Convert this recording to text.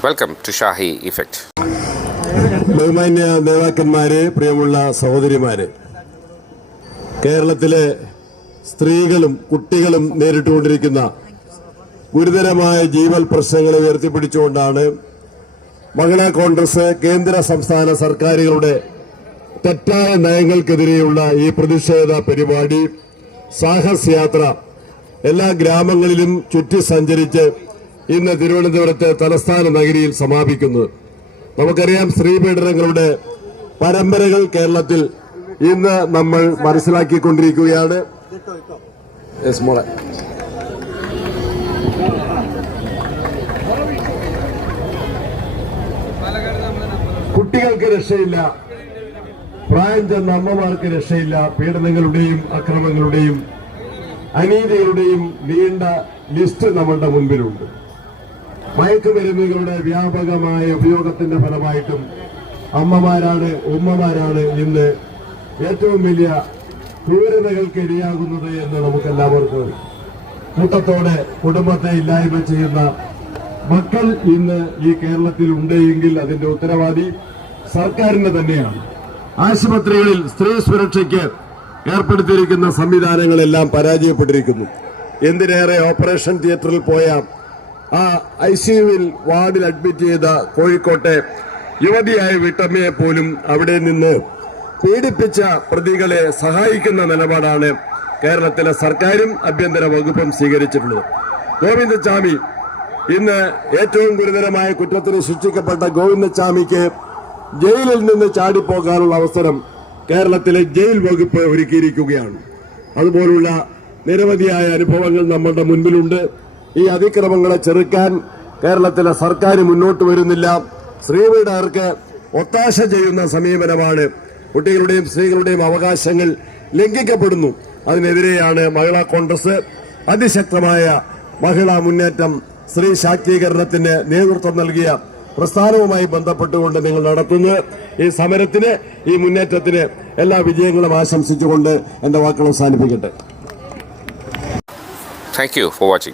Welcome to Shahi effect ബഹുമാന്യ നേതാക്കന്മാരെ പ്രിയമുള്ള സഹോദരിമാരെ കേരളത്തിലെ സ്ത്രീകളും കുട്ടികളും നേരിട്ടുകൊണ്ടിരിക്കുന്ന ഗുരുതരമായ ജീവൽ പ്രശ്നങ്ങളെ ഉയർത്തിപ്പിടിച്ചുകൊണ്ടാണ് മഹിളാ കോൺഗ്രസ് കേന്ദ്ര സംസ്ഥാന സർക്കാരുകളുടെ തെറ്റായ നയങ്ങൾക്കെതിരെയുള്ള ഈ പ്രതിഷേധ പരിപാടി സാഹസ് യാത്ര എല്ലാ ഗ്രാമങ്ങളിലും ചുറ്റി സഞ്ചരിച്ച് ഇന്ന് തിരുവനന്തപുരത്തെ തലസ്ഥാന നഗരിയിൽ സമാപിക്കുന്നത് നമുക്കറിയാം സ്ത്രീപീഡനങ്ങളുടെ പരമ്പരകൾ കേരളത്തിൽ ഇന്ന് നമ്മൾ മനസ്സിലാക്കിക്കൊണ്ടിരിക്കുകയാണ്. കുട്ടികൾക്ക് രക്ഷയില്ല. പ്രായം ചെന്ന അമ്മമാർക്ക് രക്ഷയില്ല. പീഡനങ്ങളുടെയും അക്രമങ്ങളുടെയും അനീതികളുടെയും നീണ്ട ലിസ്റ്റ് നമ്മളുടെ മുൻപിലുണ്ട്. മയക്കുമരുന്നുകളുടെ വ്യാപകമായ ഉപയോഗത്തിന്റെ ഫലമായിട്ടും അമ്മമാരാണ് ഉമ്മമാരാണ് ഇന്ന് ഏറ്റവും വലിയ ക്രൂരതകൾക്ക് ഇരയാകുന്നത് എന്ന് നമുക്കെല്ലാവർക്കും അറിയാം. കൂട്ടത്തോടെ കുടുംബത്തെ ഇല്ലായ്മ ചെയ്യുന്ന മക്കൾ ഇന്ന് ഈ കേരളത്തിൽ ഉണ്ടെങ്കിൽ അതിന്റെ ഉത്തരവാദി സർക്കാരിന് തന്നെയാണ് ആശുപത്രികളിൽ സ്ത്രീ സുരക്ഷയ്ക്ക് ഏർപ്പെടുത്തിയിരിക്കുന്ന സംവിധാനങ്ങളെല്ലാം പരാജയപ്പെട്ടിരിക്കുന്നു എന്തിനേറെ ഓപ്പറേഷൻ തിയേറ്ററിൽ പോയ ആ ഐ സിയുവിൽ വാർഡിൽ അഡ്മിറ്റ് ചെയ്ത കോഴിക്കോട്ടെ യുവതിയായ വീട്ടമ്മയെ പോലും അവിടെ നിന്ന് പീഡിപ്പിച്ച പ്രതികളെ സഹായിക്കുന്ന നിലപാടാണ് കേരളത്തിലെ സർക്കാരും ആഭ്യന്തര വകുപ്പും സ്വീകരിച്ചിട്ടുള്ളത്. ഗോവിന്ദസ്വാമി ഇന്ന് ഏറ്റവും ഗുരുതരമായ കുറ്റത്തിന് ശിക്ഷിക്കപ്പെട്ട ഗോവിന്ദസ്വാമിക്ക് ജയിലിൽ നിന്ന് ചാടിപ്പോകാനുള്ള അവസരം കേരളത്തിലെ ജയിൽ വകുപ്പ് ഒരുക്കിയിരിക്കുകയാണ്. അതുപോലുള്ള നിരവധിയായ അനുഭവങ്ങൾ നമ്മളുടെ മുൻപിലുണ്ട്. ഈ അതിക്രമങ്ങളെ ചെറുക്കാൻ കേരളത്തിലെ സർക്കാർ മുന്നോട്ട് വരുന്നില്ല. സ്ത്രീകളുടെ ഒത്താശ ചെയ്യുന്ന സമീപനമാണ്. കുട്ടികളുടെയും സ്ത്രീകളുടെയും അവകാശങ്ങൾ ലംഘിക്കപ്പെടുന്നു. അതിനെതിരെയാണ് മഹിളാ കോൺഗ്രസ് അതിശക്തമായ മഹിളാ മുന്നേറ്റം സ്ത്രീ ശാക്തീകരണത്തിന് നേതൃത്വം നൽകിയ പ്രസ്ഥാനവുമായി ബന്ധപ്പെട്ടുകൊണ്ട് നിങ്ങൾ നടത്തുന്ന. ഈ സമരത്തിന് ഈ മുന്നേറ്റത്തിന് എല്ലാ വിജയങ്ങളും ആശംസിച്ചുകൊണ്ട് എന്റെ വാക്കുകൾ അവസാനിപ്പിക്കട്ടെ. Thank you for watching.